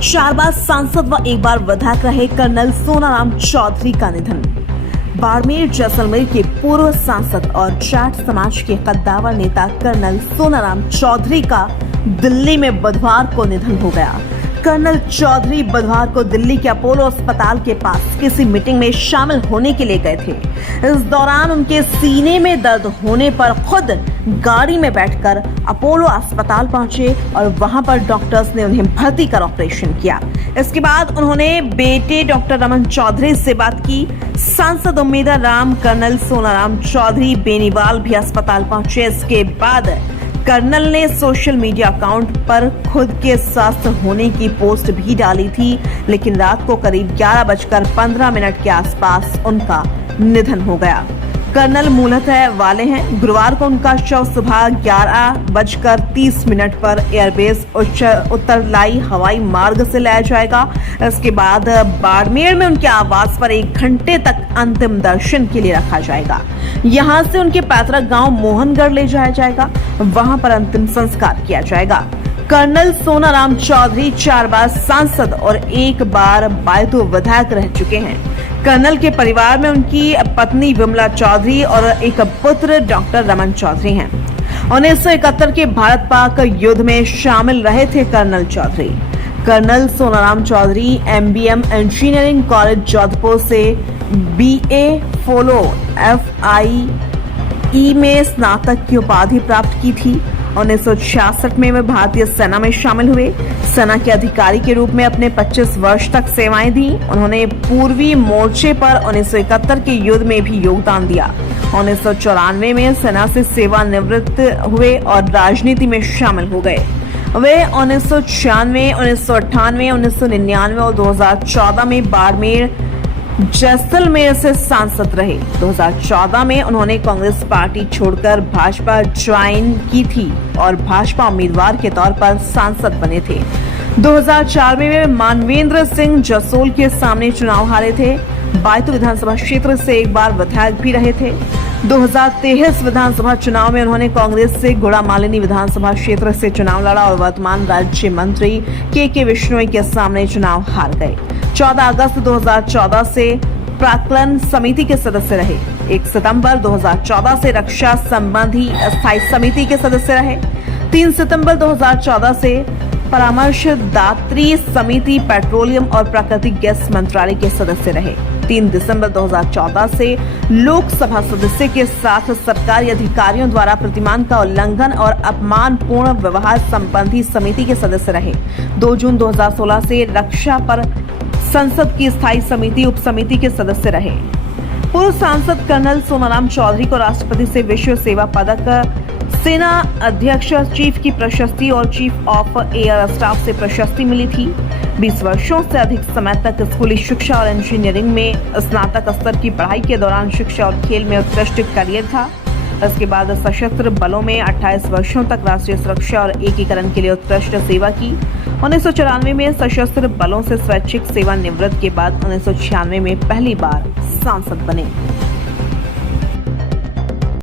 4 बार सांसद व 1 बार विधायक रहे कर्नल सोनाराम चौधरी का निधन। बाड़मेर जैसलमेर के पूर्व सांसद और जाट समाज के कद्दावर नेता कर्नल सोनाराम चौधरी का दिल्ली में बुधवार को निधन हो गया। कर्नल चौधरी बुधवार को दिल्ली के अपोलो अस्पताल के पास किसी मीटिंग में शामिल होने के लिए गए थे। इस दौरान उनके सीने में दर्द होने पर खुद गाड़ी में बैठकर अपोलो अस्पताल पहुंचे और वहां पर डॉक्टर्स ने उन्हें भर्ती कर ऑपरेशन किया। इसके बाद उन्होंने बेटे डॉक्टर रमन चौधरी से बात की। सांसद उम्मीदवार राम कर्नल सोनाराम चौधरी बेनीवाल भी अस्पताल पहुंचे। इसके बाद कर्नल ने सोशल मीडिया अकाउंट पर खुद के स्वस्थ होने की पोस्ट भी डाली थी, लेकिन रात को करीब 11:15 के आसपास उनका निधन हो गया। कर्नल मूलतः वाले हैं। गुरुवार को उनका शव सुबह 11:30 पर एयरबेस उत्तरलाई हवाई मार्ग से लाया जाएगा। इसके बाद बाड़मेर में उनके आवास पर 1 घंटे तक अंतिम दर्शन के लिए रखा जाएगा। यहां से उनके पैतृक गांव मोहनगढ़ ले जाया जाएगा, वहां पर अंतिम संस्कार किया जाएगा। कर्नल सोनाराम चौधरी 4 बार सांसद और 1 बार बायतू विधायक रह चुके हैं। कर्नल के परिवार में उनकी पत्नी विमला चौधरी और एक पुत्र डॉक्टर रमन चौधरी हैं। 1971 के भारत पाक युद्ध में शामिल रहे थे colonel Chaudhary. Colonel Sonaram Chaudhary MBM engineering college Jodhpur से BA फोलो FIE में स्नातक की उपाधि प्राप्त की थी। 1966 में वे भारतीय सेना में शामिल हुए। सेना के अधिकारी के रूप में अपने 25 वर्ष तक सेवाएं दी। उन्होंने पूर्वी मोर्चे पर 1971 के युद्ध में भी योगदान दिया। 1994 में सेना से सेवानिवृत्त हुए और राजनीति में शामिल हो गए। वे 1996, 1998, 1999 और 2014 में बाड़मेर जैसलमेर से सांसद रहे। 2014 में उन्होंने कांग्रेस पार्टी छोड़कर भाजपा ज्वाइन की थी और भाजपा उम्मीदवार के तौर पर सांसद बने थे। 2004 में वे मानवेंद्र सिंह जसोल के सामने चुनाव हारे थे। बायतू विधानसभा क्षेत्र से 1 बार विधायक भी रहे थे। 2023 विधानसभा चुनाव में उन्होंने कांग्रेस से गुड़ा मालिनी विधानसभा क्षेत्र से चुनाव लड़ा और वर्तमान राज्य मंत्री के विश्नोई के सामने चुनाव हार गए। 14 अगस्त 2014 से प्राक्कलन समिति के सदस्य रहे। 1 सितंबर 2014 से रक्षा संबंधी स्थायी समिति के सदस्य रहे। 3 सितंबर 2014 से परामर्शदात्री समिति पेट्रोलियम और प्राकृतिक गैस मंत्रालय के सदस्य रहे। 3 दिसंबर 2014 से लोकसभा सदस्य के साथ सरकारी अधिकारियों द्वारा प्रतिमान का उल्लंघन और अपमानपूर्ण व्यवहार संबंधी समिति के सदस्य रहे। 2 जून 2016 से रक्षा पर संसद की स्थायी समिति उप समिति के सदस्य रहे। पूर्व सांसद कर्नल सोनाराम चौधरी को राष्ट्रपति से विश्व सेवा पदक, सेना अध्यक्ष चीफ की प्रशस्ति और चीफ ऑफ एयर स्टाफ से प्रशस्ति मिली थी। 20 वर्षों से अधिक समय तक स्कूली शिक्षा और इंजीनियरिंग में स्नातक स्तर की पढ़ाई के दौरान शिक्षा और खेल में उत्कृष्ट करियर था। इसके बाद सशस्त्र बलों में 28 वर्षों तक राष्ट्रीय सुरक्षा और एकीकरण के लिए उत्कृष्ट सेवा की। 1994 में सशस्त्र बलों से स्वैच्छिक सेवानिवृत्ति के बाद 1996 में पहली बार सांसद बने।